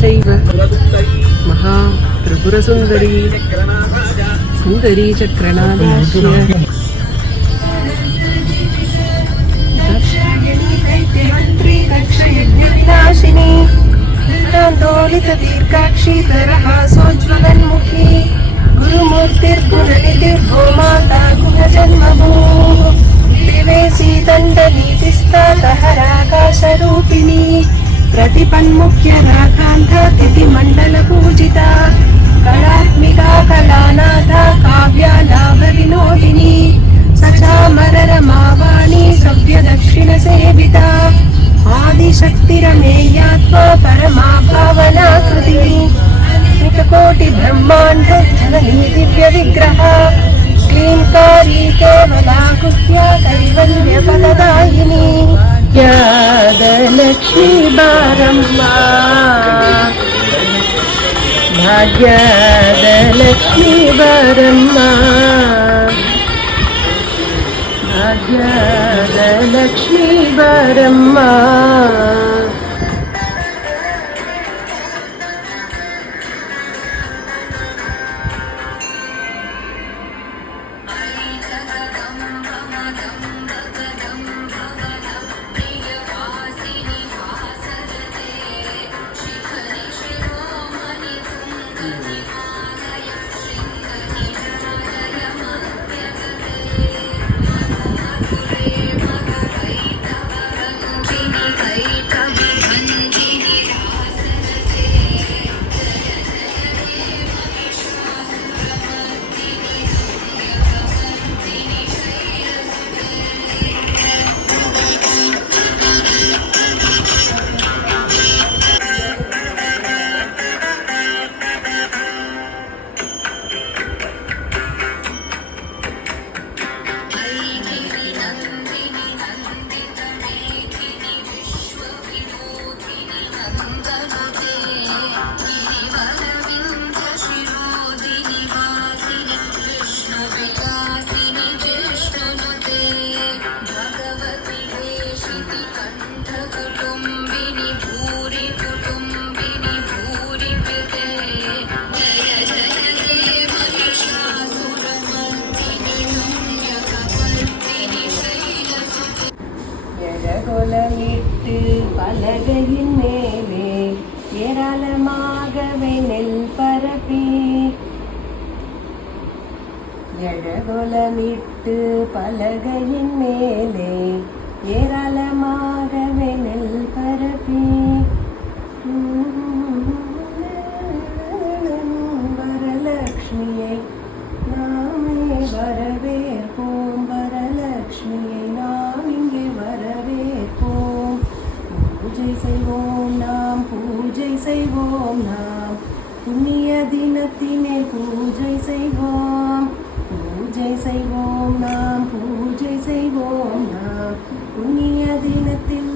चैव महा त्रिपुरसुन्दरी सुन्दरी चक्रनादास्य दक्षयज्ञविनाशिनी आन्दोलितदीर्घाक्षी तरहासोज्ज्वलन्मुखी गुरुमूर्तिर्गुणनिधिर्गोमाता गुणजन्मभूः दिवेशी दण्डनीतिस्तातहराकाशरूपिणी प्रतिपन्मुख्य रागान्धा तिथिमण्डलपूजिता कलात्मिका कलानाथा काव्यालाभविनोदिनी सचामररमावाणी सव्यदक्षिणसेविता आदिशक्तिरमेयात्मा परमा भावनाकृतिः निककोटिब्रह्माण्ड जननी दिव्यविग्रह क्लींकारी केवला गुह्या कैवल्यपददायिनी भाग्यलक्ष्मी बारम्मा भाग्यलक्ष्मी बारम्मा भाग्यलक्ष्मी बारम्मा கோலமிட்டு பலகையின் மேலே ஏராளமாகவே நெல் பரப்பி எழகோலமிட்டு பலகையின் மேலே ஏராளமாகவே நெல் பரப்பி வரலக்ஷ்மியை நாமே வரவேற்போம் வரலக்ஷ்மியை நாம் இங்கே வரவேற்போம் பூஜை செய்வோம் நாம் பூஜை செய்வோம் நாம் புண்ணிய தினத்தினே பூஜை செய்வோம் பூஜை செய்வோம் நாம் பூஜை செய்வோம் நாம் புண்ணிய தினத்தில்